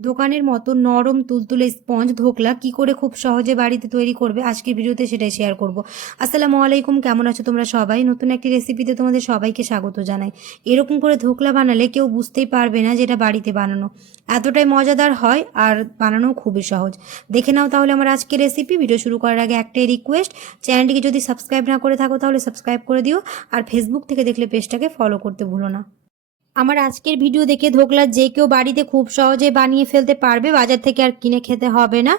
দোকানের মতো নরম তুলতুলে স্পঞ্জ ধোকলা কি করে খুব সহজে বাড়িতে তৈরি করবে? আজকের ভিডিওতে সেটাই শেয়ার করব। আসসালামু আলাইকুম, কেমন আছো তোমরা সবাই? নতুন একটি রেসিপিতে তোমাদের সবাইকে স্বাগত জানাই। এরকম করে ধোকলা বানালে কেউ বুঝতেই পারবে না যেটা বাড়িতে বানানো। এতটাই মজাদার হয় আর বানানো খুবই সহজ। দেখে নাও তাহলে আমার আজকের রেসিপি ভিডিও শুরু করার আগে একটাই রিকোয়েস্ট চ্যানেলটিকে যদি সাবস্ক্রাইব না করে থাকো তাহলে সাবস্ক্রাইব করে দিও। আর ফেসবুক থেকে দেখলে পেজটাকে ফলো করতে ভুলো না। আমার আজকের ভিডিও দেখে ধোকলা যে কেউ বাড়িতে খুব সহজে বানিয়ে ফেলতে পারবে, বাজার থেকে আর কিনে খেতে হবে না।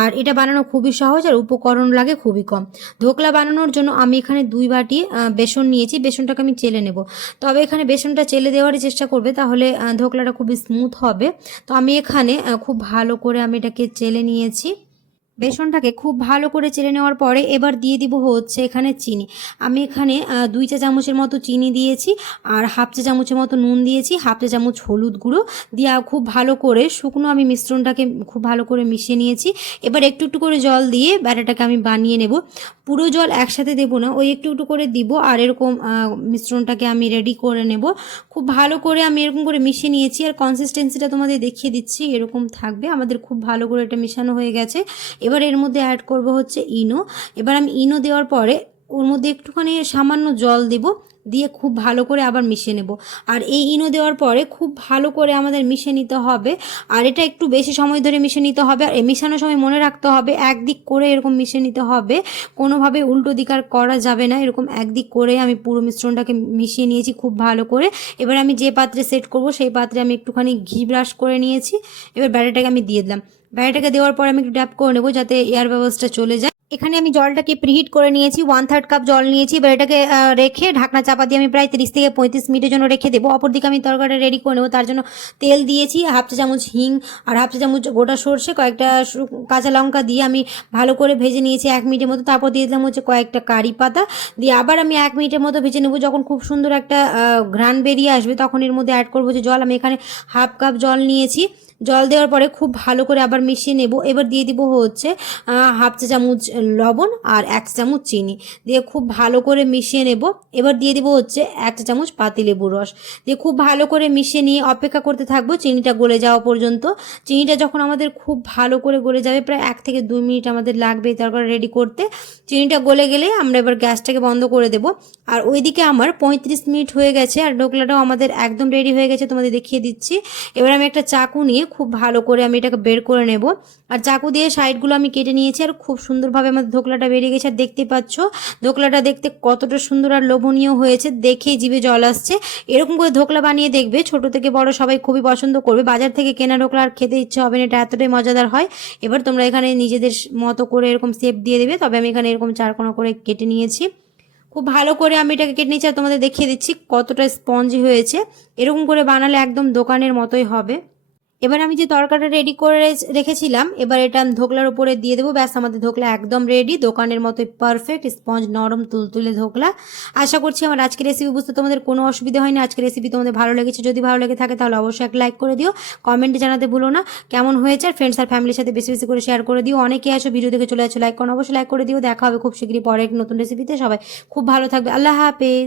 আর এটা বানানো খুবই সহজ আর উপকরণ লাগে খুবই কম। ধোকলা বানানোর জন্য আমি এখানে দুই বাটি বেসন নিয়েছি। বেসনটাকে আমি চেলে নেব। তবে এখানে বেসনটা চেলে দেওয়ারই চেষ্টা করবে, তাহলে ধোকলাটা খুবই স্মুথ হবে। তো আমি এখানে খুব ভালো করে আমি এটাকে চেলে নিয়েছি। বেসনটাকে খুব ভালো করে চেলে নেওয়ার পরে এবার দিয়ে দিব হচ্ছে এখানে চিনি। আমি এখানে দুই চা চামচের মতো চিনি দিয়েছি আর হাফ চা চামচের মতো নুন দিয়েছি, হাফ চা চামচ হলুদ গুঁড়ো দিয়ে খুব ভালো করে শুকনো আমি মিশ্রণটাকে খুব ভালো করে মিশিয়ে নিয়েছি। এবার একটু একটু করে জল দিয়ে ব্যাটাটাকে আমি বানিয়ে নেব। পুরো জল একসাথে দেবো না, ওই একটু একটু করে দিব আর এরকম মিশ্রণটাকে আমি রেডি করে নেব। খুব ভালো করে আমি এরকম করে মিশিয়ে নিয়েছি আর কনসিস্টেন্সিটা তোমাদের দেখিয়ে দিচ্ছি, এরকম থাকবে। আমাদের খুব ভালো করে এটা মেশানো হয়ে গেছে। এবার এর মধ্যে অ্যাড করব হচ্ছে ইনো। এবার আমি ইনো দেওয়ার পরে ওর মধ্যে একটুখানি সামান্য জল দেব, দিয়ে খুব ভালো করে আবার মিশিয়ে নেব। আর এই ইনো দেওয়ার পরে খুব ভালো করে আমাদের মিশে নিতে হবে। আর এটা একটু বেশি সময় ধরে মিশে নিতে হবে। আর মিশানোর সময় মনে রাখতে হবে, একদিক করে এরকম মিশে নিতে হবে। কোনোভাবে উল্টো দিক আর করা যাবে না। এরকম একদিক করে আমি পুরো মিশ্রণটাকে মিশিয়ে নিয়েছি খুব ভালো করে। এবার আমি যে পাত্রে সেট করব, সেই পাত্রে আমি একটুখানি ঘি ব্রাশ করে নিয়েছি। এবার ব্যাটারটাকে আমি দিয়ে দিলাম। ব্যাটারটাকে দেওয়ার পর আমি একটু ড্যাপ করে নেব যাতে এয়ার ব্যবস্থা চলে যায়। এখানে আমি জলটাকে প্রিহিট করে নিয়েছি ওয়ান থার্ড কাপ জল নিয়েছি, এবার এটাকে রেখে ঢাকনা চাপা দিয়ে আমি প্রায় তিরিশ থেকে পঁয়ত্রিশ মিনিটের জন্য রেখে দেবো। অপরদিকে আমি তরকারিটা রেডি করে নেব। তার জন্য তেল দিয়েছি হাফ চা চামচ হিং আর হাফ চা চামচ গোটা সর্ষে, কয়েকটা কাঁচা লঙ্কা দিয়ে আমি ভালো করে ভেজে নিয়েছি এক মিনিটের মতো। তারপর দিয়ে দিলাম হচ্ছে কয়েকটা কারি পাতা। দিয়ে আবার আমি এক মিনিটের মতো ভেজে নেব। যখন খুব সুন্দর একটা ঘ্রাণ বেরিয়ে আসবে, তখন এর মধ্যে অ্যাড করব যে জল। আমি এখানে হাফ কাপ জল নিয়েছি। জল দেওয়ার পরে খুব ভালো করে আবার মিশিয়ে নেব। এবার দিয়ে দিব হচ্ছে হাফ চা চামচ লবণ আর এক চামচ চিনি দিয়ে খুব ভালো করে মিশিয়ে নেব। এবার দিয়ে দেবো হচ্ছে এক চামচ পাতিলেবুর রস। দিয়ে খুব ভালো করে মিশিয়ে নিয়ে অপেক্ষা করতে থাকব চিনিটা গলে যাওয়া পর্যন্ত। চিনিটা যখন আমাদের খুব ভালো করে গলে যাবে, প্রায় এক থেকে দুই মিনিট আমাদের লাগবে তারপর রেডি করতে। চিনিটা গলে গেলে আমরা এবার গ্যাসটাকে বন্ধ করে দেব। আর ওইদিকে আমার পঁয়ত্রিশ মিনিট হয়ে গেছে আর ঢোকলাটাও আমাদের একদম রেডি হয়ে গেছে, তোমাদের দেখিয়ে দিচ্ছি। এবার আমি একটা চাকু নিয়ে খুব ভালো করে আমি এটাকে বের করে নেব। আর চাকু দিয়ে সাইডগুলো আমি কেটে নিয়েছি আর খুব সুন্দরভাবে আমাদের ধোকলাটা বেরিয়ে গেছে, আর দেখতে পাচ্ছ ধোকলাটা দেখতে কতটা সুন্দর আর লোভনীয় হয়েছে, দেখেই জিভে জল আসছে। এরকম করে ধোকলা বানিয়ে দেখবে, ছোট থেকে বড় সবাই খুবই পছন্দ করবে। বাজার থেকে কেনা ধোকলা আর খেতে ইচ্ছে হবে না, এটা এতটাই মজাদার হয়। এবার তোমরা এখানে নিজেদের মতো করে এরকম শেপ দিয়ে দেবে, তবে আমি এখানে এরকম চারকোনা করে কেটে নিয়েছি। খুব ভালো করে আমি এটাকে কেটে নিচ্ছি আর তোমাদের দেখিয়ে দিচ্ছি কতটা স্পঞ্জি হয়েছে। এরকম করে বানালে একদম দোকানের মতোই হবে। এবার আমি যে তরকারিটা রেডি করে রেখেছিলাম, এবার এটা আমি ধোকলার উপরে দিয়ে দেবো। ব্যাস, আমাদের ধোকলা একদম রেডি দোকানের মতো পারফেক্ট স্পঞ্জ নরম তুলতুলে ধোকলা। আশা করছি আমার আজকের রেসিপি বুঝতে তোমাদের কোনো অসুবিধা হয়নি। আজকের রেসিপি তোমাদের ভালো লেগেছে, যদি ভালো লেগে থাকে তাহলে অবশ্যই এক লাইক করে দিও। কমেন্টে জানাতে ভুলো না। কেমন হয়েছে? আর ফ্রেন্ডস আর ফ্যামিলির সাথে বেশি বেশি করে শেয়ার করে দিও। অনেকে আছো ভিডিও দেখে চলে আছো লাইক করো, অবশ্যই লাইক করে দিও। দেখা হবে খুব শীঘ্রই পরে এক নতুন রেসিপিতে সবাই খুব ভালো থাকবে। আল্লাহ হাফেজ।